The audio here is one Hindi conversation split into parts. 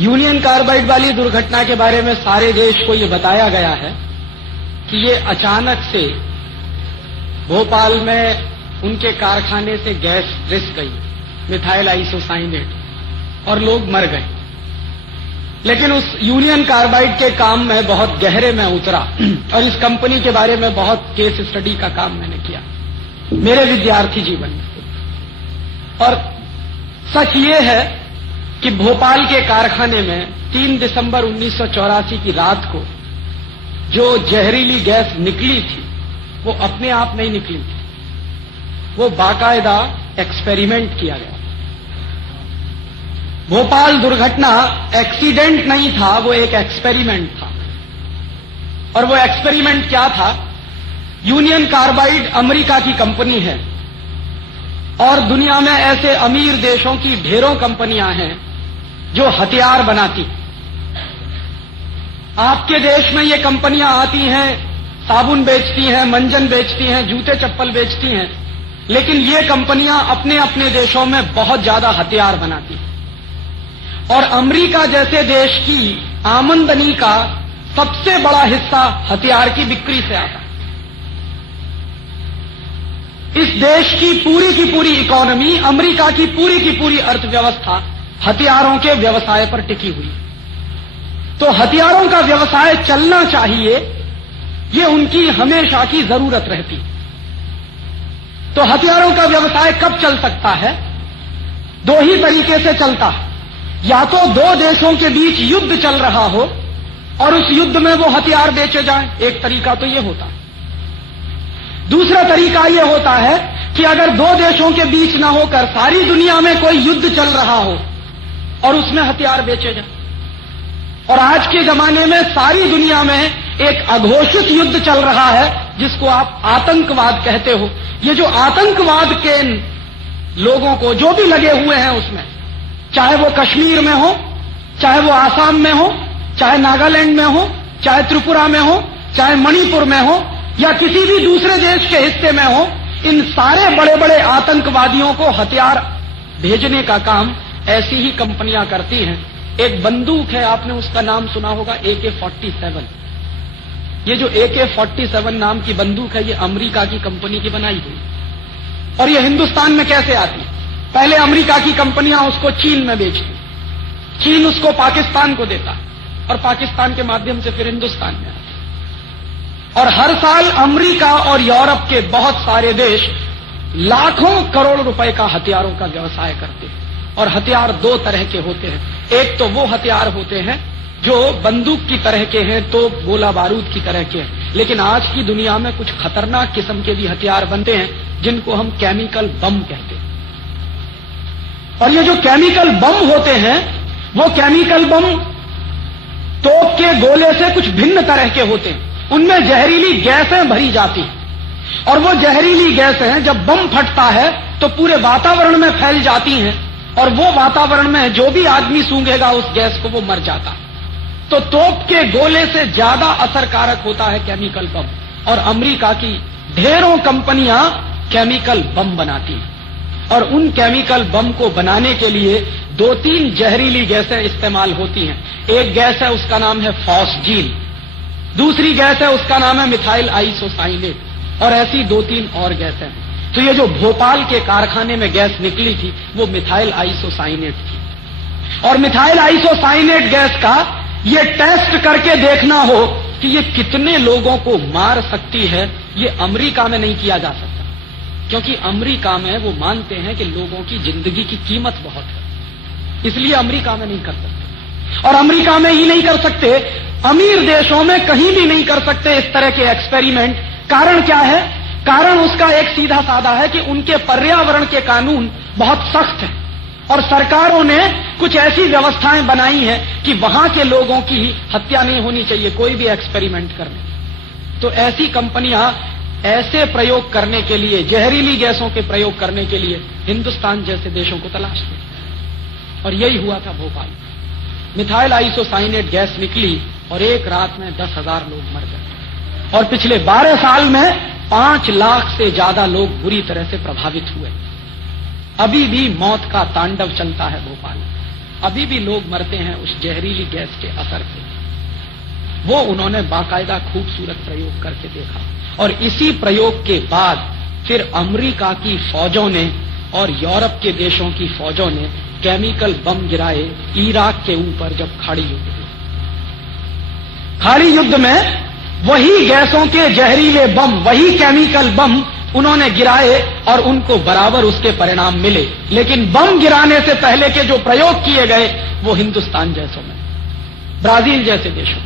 यूनियन कार्बाइड वाली दुर्घटना के बारे में सारे देश को ये बताया गया है कि ये अचानक से भोपाल में उनके कारखाने से गैस रिस गई, मिथाइल आइसोसाइनेट, और लोग मर गए। लेकिन उस यूनियन कार्बाइड के काम में बहुत गहरे में उतरा और इस कंपनी के बारे में बहुत केस स्टडी का काम मैंने किया मेरे विद्यार्थी जीवन में। और सच ये है कि भोपाल के कारखाने में 3 दिसंबर 1984 की रात को जो जहरीली गैस निकली थी वो अपने आप नहीं निकली थी, वो बाकायदा एक्सपेरिमेंट किया गया। भोपाल दुर्घटना एक्सीडेंट नहीं था, वो एक एक्सपेरिमेंट था। और वो एक्सपेरिमेंट क्या था? यूनियन कार्बाइड अमेरिका की कंपनी है और दुनिया में ऐसे अमीर देशों की ढेरों कंपनियां हैं जो हथियार बनाती। आपके देश में ये कंपनियां आती हैं, साबुन बेचती हैं, मंजन बेचती हैं, जूते चप्पल बेचती हैं, लेकिन ये कंपनियां अपने अपने देशों में बहुत ज्यादा हथियार बनाती हैं। और अमेरिका जैसे देश की आमदनी का सबसे बड़ा हिस्सा हथियार की बिक्री से आता है। इस देश की पूरी इकोनॉमी, अमेरिका की पूरी अर्थव्यवस्था हथियारों के व्यवसाय पर टिकी हुई। तो हथियारों का व्यवसाय चलना चाहिए, ये उनकी हमेशा की जरूरत रहती। तो हथियारों का व्यवसाय कब चल सकता है? 2 ही तरीके से चलता है। या तो 2 देशों के बीच युद्ध चल रहा हो और उस युद्ध में वो हथियार बेचे जाएं, एक तरीका तो ये होता है। दूसरा तरीका ये होता है कि अगर 2 देशों के बीच ना होकर सारी दुनिया में कोई युद्ध चल रहा हो और उसमें हथियार बेचे जाएं। और आज के जमाने में सारी दुनिया में एक अघोषित युद्ध चल रहा है जिसको आप आतंकवाद कहते हो। ये जो आतंकवाद के लोगों को जो भी लगे हुए हैं उसमें, चाहे वो कश्मीर में हो, चाहे वो आसाम में हो, चाहे नागालैंड में हो, चाहे त्रिपुरा में हो, चाहे मणिपुर में हो, या किसी भी दूसरे देश के हिस्से में हो, इन सारे बड़े बड़े आतंकवादियों को हथियार भेजने का काम ऐसी ही कंपनियां करती हैं। एक बंदूक है, आपने उसका नाम सुना होगा, AK-47। ये जो AK-47 नाम की बंदूक है, ये अमेरिका की कंपनी की बनाई हुई। और ये हिंदुस्तान में कैसे आती? पहले अमेरिका की कंपनियां उसको चीन में बेचती, चीन उसको पाकिस्तान को देता और पाकिस्तान के माध्यम से फिर हिंदुस्तान में आती। और हर साल अमेरिका और यूरोप के बहुत सारे देश लाखों करोड़ रुपए का हथियारों का व्यवसाय करते हैं। और हथियार 2 तरह के होते हैं। एक तो वो हथियार होते हैं जो बंदूक की तरह के हैं, तो गोला बारूद की तरह के हैं। लेकिन आज की दुनिया में कुछ खतरनाक किस्म के भी हथियार बनते हैं जिनको हम केमिकल बम कहते हैं। और ये जो केमिकल बम होते हैं, वो केमिकल बम तोप के गोले से कुछ भिन्न तरह के होते हैं। उनमें जहरीली गैसें भरी जाती हैं और वो जहरीली गैसें जब बम फटता है तो पूरे वातावरण में फैल जाती हैं और वो वातावरण में जो भी आदमी सूंघेगा उस गैस को वो मर जाता है। तो तोप के गोले से ज्यादा असरकारक होता है केमिकल बम। और अमेरिका की ढेरों कंपनियां केमिकल बम बनाती हैं और उन केमिकल बम को बनाने के लिए 2-3 जहरीली गैसें इस्तेमाल होती हैं। एक गैस है, उसका नाम है फॉस्जील, दूसरी गैस है, उसका नाम है मिथाइल आइसोसाइनेट, और ऐसी 2-3 और गैसें हैं। तो ये जो भोपाल के कारखाने में गैस निकली थी वो मिथाइल आइसोसाइनेट थी। और मिथाइल आइसोसाइनेट गैस का ये टेस्ट करके देखना हो कि ये कितने लोगों को मार सकती है, ये अमेरिका में नहीं किया जा सकता, क्योंकि अमेरिका में वो मानते हैं कि लोगों की जिंदगी की कीमत बहुत है, इसलिए अमेरिका में नहीं कर सकते। और अमेरिका में ही नहीं कर सकते, अमीर देशों में कहीं भी नहीं कर सकते इस तरह के एक्सपेरिमेंट। कारण क्या है? कारण उसका एक सीधा साधा है कि उनके पर्यावरण के कानून बहुत सख्त हैं और सरकारों ने कुछ ऐसी व्यवस्थाएं बनाई हैं कि वहां के लोगों की हत्या नहीं होनी चाहिए कोई भी एक्सपेरिमेंट करने। तो ऐसी कंपनियां ऐसे प्रयोग करने के लिए, जहरीली गैसों के प्रयोग करने के लिए हिंदुस्तान जैसे देशों को तलाशते हैं। और यही हुआ था भोपाल। मिथाइल आइसोसाइनेट गैस निकली और एक रात में 10,000 लोग मर गए और पिछले 12 साल में 5 लाख से ज्यादा लोग बुरी तरह से प्रभावित हुए। अभी भी मौत का तांडव चलता है भोपाल। अभी भी लोग मरते हैं उस जहरीली गैस के असर से। वो उन्होंने बाकायदा खूबसूरत प्रयोग करके देखा, और इसी प्रयोग के बाद फिर अमेरिका की फौजों ने और यूरोप के देशों की फौजों ने केमिकल बम गिराए इराक के ऊपर। जब खाड़ी युद्ध हुआ, खाड़ी युद्ध में वही गैसों के जहरीले बम, वही केमिकल बम उन्होंने गिराए और उनको बराबर उसके परिणाम मिले। लेकिन बम गिराने से पहले के जो प्रयोग किए गए वो हिंदुस्तान जैसों में, ब्राजील जैसे देशों,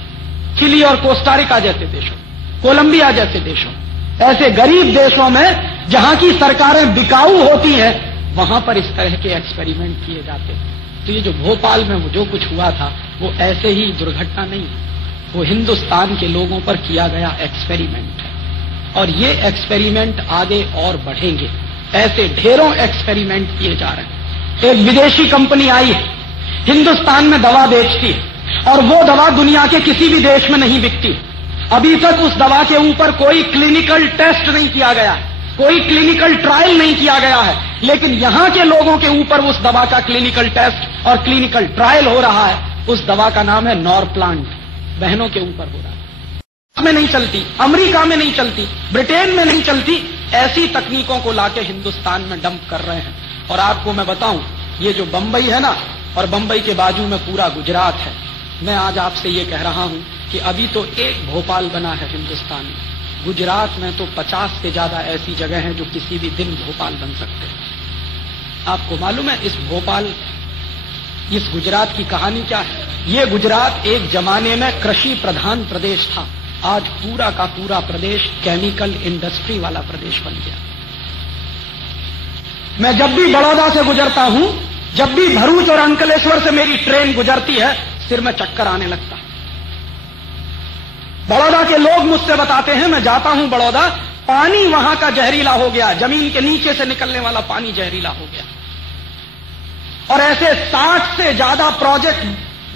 चिली और कोस्टारिका जैसे देशों, कोलंबिया जैसे देशों, ऐसे गरीब देशों में जहां की सरकारें बिकाऊ होती हैं, वहां पर इस तरह के एक्सपेरिमेंट किए जाते हैं। तो ये जो भोपाल में जो कुछ हुआ था वो ऐसे ही दुर्घटना नहीं, वो हिंदुस्तान के लोगों पर किया गया एक्सपेरिमेंट है। और ये एक्सपेरिमेंट आगे और बढ़ेंगे, ऐसे ढेरों एक्सपेरिमेंट किए जा रहे हैं। एक विदेशी कंपनी आई है, हिंदुस्तान में दवा बेचती है, और वो दवा दुनिया के किसी भी देश में नहीं बिकती। अभी तक उस दवा के ऊपर कोई क्लिनिकल टेस्ट नहीं किया गया, कोई क्लिनिकल ट्रायल नहीं किया गया है, लेकिन यहां के लोगों के ऊपर उस दवा का क्लिनिकल टेस्ट और क्लिनिकल ट्रायल हो रहा है। उस दवा का नाम है नॉरप्लांट, बहनों के ऊपर हो रहा है। में नहीं चलती, अमेरिका में नहीं चलती, ब्रिटेन में नहीं चलती, ऐसी तकनीकों को लाके हिंदुस्तान में डंप कर रहे हैं। और आपको मैं बताऊं, ये जो बंबई है ना, और बंबई के बाजू में पूरा गुजरात है, मैं आज आपसे ये कह रहा हूं कि अभी तो एक भोपाल बना है हिंदुस्तान में, गुजरात में तो 50 से ज्यादा ऐसी जगह हैं जो किसी भी दिन भोपाल बन सकते हैं। आपको मालूम है इस भोपाल, इस गुजरात की कहानी क्या है? ये गुजरात एक जमाने में कृषि प्रधान प्रदेश था, आज पूरा का पूरा प्रदेश केमिकल इंडस्ट्री वाला प्रदेश बन गया। मैं जब भी बड़ौदा से गुजरता हूं, जब भी भरूच और अंकलेश्वर से मेरी ट्रेन गुजरती है, सिर में चक्कर आने लगता है। बड़ौदा के लोग मुझसे बताते हैं, मैं जाता हूं बड़ौदा, पानी वहां का जहरीला हो गया, जमीन के नीचे से निकलने वाला पानी जहरीला हो गया। और ऐसे 60 से ज्यादा प्रोजेक्ट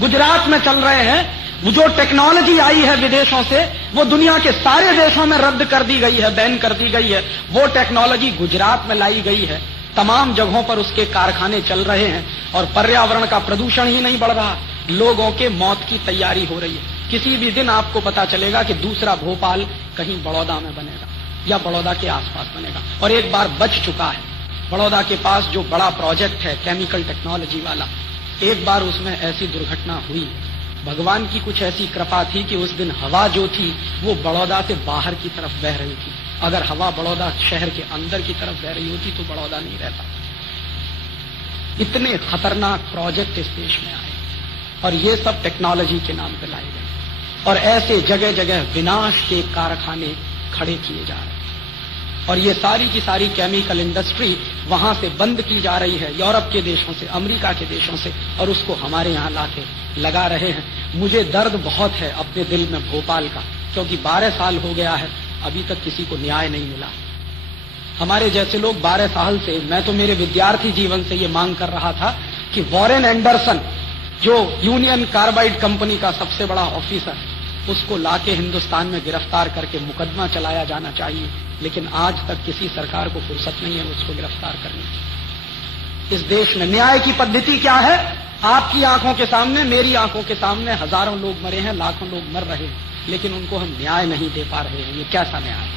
गुजरात में चल रहे हैं। जो टेक्नोलॉजी आई है विदेशों से, वो दुनिया के सारे देशों में रद्द कर दी गई है, बैन कर दी गई है। वो टेक्नोलॉजी गुजरात में लाई गई है, तमाम जगहों पर उसके कारखाने चल रहे हैं, और पर्यावरण का प्रदूषण ही नहीं बढ़ रहा, लोगों के मौत की तैयारी हो रही है। किसी भी दिन आपको पता चलेगा कि दूसरा भोपाल कहीं बड़ौदा में बनेगा या बड़ौदा के आसपास बनेगा। और एक बार बच चुका है, बड़ौदा के पास जो बड़ा प्रोजेक्ट है केमिकल टेक्नोलॉजी वाला, एक बार उसमें ऐसी दुर्घटना हुई। भगवान की कुछ ऐसी कृपा थी कि उस दिन हवा जो थी वो बड़ौदा से बाहर की तरफ बह रही थी। अगर हवा बड़ौदा शहर के अंदर की तरफ बह रही होती तो बड़ौदा नहीं रहता। इतने खतरनाक प्रोजेक्ट इस देश में आए, और ये सब टेक्नोलॉजी के नाम पर लाए गए, और ऐसे जगह जगह विनाश के कारखाने खड़े किए जा रहे हैं। और ये सारी की सारी केमिकल इंडस्ट्री वहां से बंद की जा रही है, यूरोप के देशों से, अमेरिका के देशों से, और उसको हमारे यहां लाके लगा रहे हैं। मुझे दर्द बहुत है अपने दिल में भोपाल का, क्योंकि 12 साल हो गया है, अभी तक किसी को न्याय नहीं मिला। हमारे जैसे लोग 12 साल से, मैं तो मेरे विद्यार्थी जीवन से ये मांग कर रहा था कि वॉरेन एंडरसन, जो यूनियन कार्बाइड कंपनी का सबसे बड़ा ऑफिसर, उसको लाके हिंदुस्तान में गिरफ्तार करके मुकदमा चलाया जाना चाहिए। लेकिन आज तक किसी सरकार को फुर्सत नहीं है उसको गिरफ्तार करने की। इस देश में न्याय की पद्धति क्या है? आपकी आंखों के सामने, मेरी आंखों के सामने हजारों लोग मरे हैं, लाखों लोग मर रहे हैं, लेकिन उनको हम न्याय नहीं दे पा रहे हैं। ये कैसा न्याय है?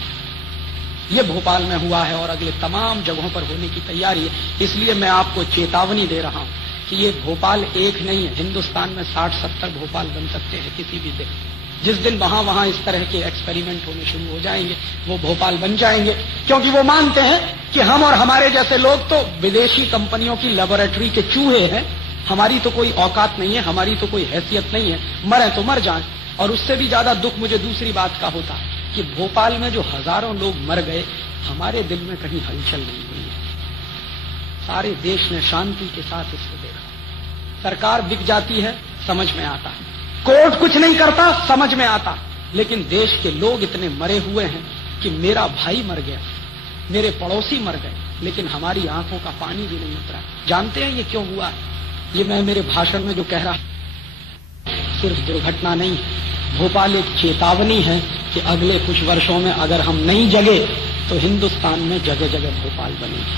ये भोपाल में हुआ है और अगले तमाम जगहों पर होने की तैयारी है। इसलिए मैं आपको चेतावनी दे रहा हूं कि ये भोपाल एक नहीं है, हिंदुस्तान में 60-70 भोपाल बन सकते हैं किसी भी दिन। जिस दिन वहां इस तरह के एक्सपेरिमेंट होने शुरू हो जाएंगे, वो भोपाल बन जाएंगे, क्योंकि वो मानते हैं कि हम और हमारे जैसे लोग तो विदेशी कंपनियों की लेबोरेटरी के चूहे हैं, हमारी तो कोई औकात नहीं है, हमारी तो कोई हैसियत नहीं है, मरे तो मर जाएं। और उससे भी ज्यादा दुख मुझे दूसरी बात का होता कि भोपाल में जो हजारों लोग मर गए, हमारे दिल में कहीं हलचल नहीं हुई है। सारे देश ने शांति के साथ इसको देखा। सरकार बिक जाती है, समझ में आता है, कोर्ट कुछ नहीं करता, समझ में आता, लेकिन देश के लोग इतने मरे हुए हैं कि मेरा भाई मर गया, मेरे पड़ोसी मर गए, लेकिन हमारी आंखों का पानी भी नहीं उतरा। जानते हैं ये क्यों हुआ? ये मैं मेरे भाषण में जो कह रहा, सिर्फ दुर्घटना नहीं, भोपाल एक चेतावनी है कि अगले कुछ वर्षों में अगर हम नहीं जगे तो हिंदुस्तान में जगह जगह भोपाल बनेगी।